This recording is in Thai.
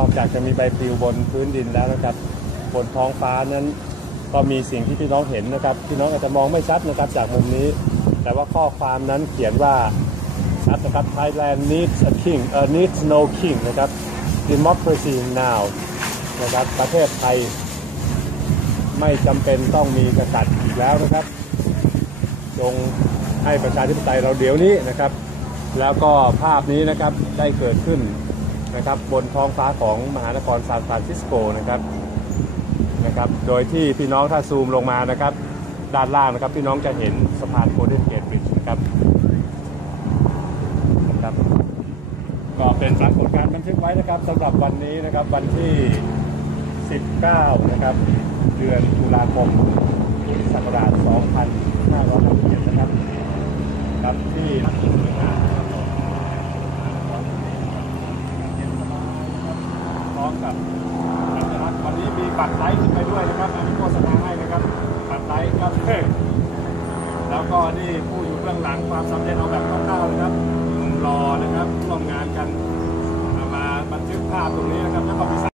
นอกจากจะมีใบปลิวบนพื้นดินแล้วนะครับ บนท้องฟ้านั้น ก็มีสิ่งที่พี่น้องเห็นนะครับ พี่น้องอาจจะมองไม่ชัดนะครับจากมุมนี้ แต่ว่าข้อความนั้นเขียนว่าชัดนะครับ Thailand needs a king เอ่อ needs no king นะครับ democracy now นะครับ ประเทศไทย ไม่จำเป็นต้องมีกษัตริย์อีกแล้วนะครับจงให้ประชาธิปไตยเราเดี๋ยวนี้นะครับ แล้วก็ภาพนี้นะครับได้เกิดขึ้น นะครับบนท้องฟ้าของมหานครซานฟรานซิสโกนะครับนะครับ โดยที่พี่น้องถ้าซูมลงมานะครับ ด้านล่างนะครับพี่น้องจะเห็นสะพานโกลเด้นเกตบริดจ์นะครับนะครับ ก็เป็นปรากฏการณ์บันทึกไว้นะครับสำหรับวันนี้นะครับวันที่ 19 นะครับ เดือนตุลาคมพุทธศักราช2567นะครับครับที่นักศึกษาพร้ องกับสัญลักษณ์วันนี้มีบัตรไลท์ขึ้นไปด้วยนะครับมีโฆษณาให้นะครับบัตรไลท์ครับแล้วก็นี่ผู้อยู่เบื้องหลังความสำเร็จเอาแบบคร่าวๆนะครับหนุ่มรอนะครับร่วมงานกันเอามาบันทึกภาพตรงนี้นะครับแล้วก็มีส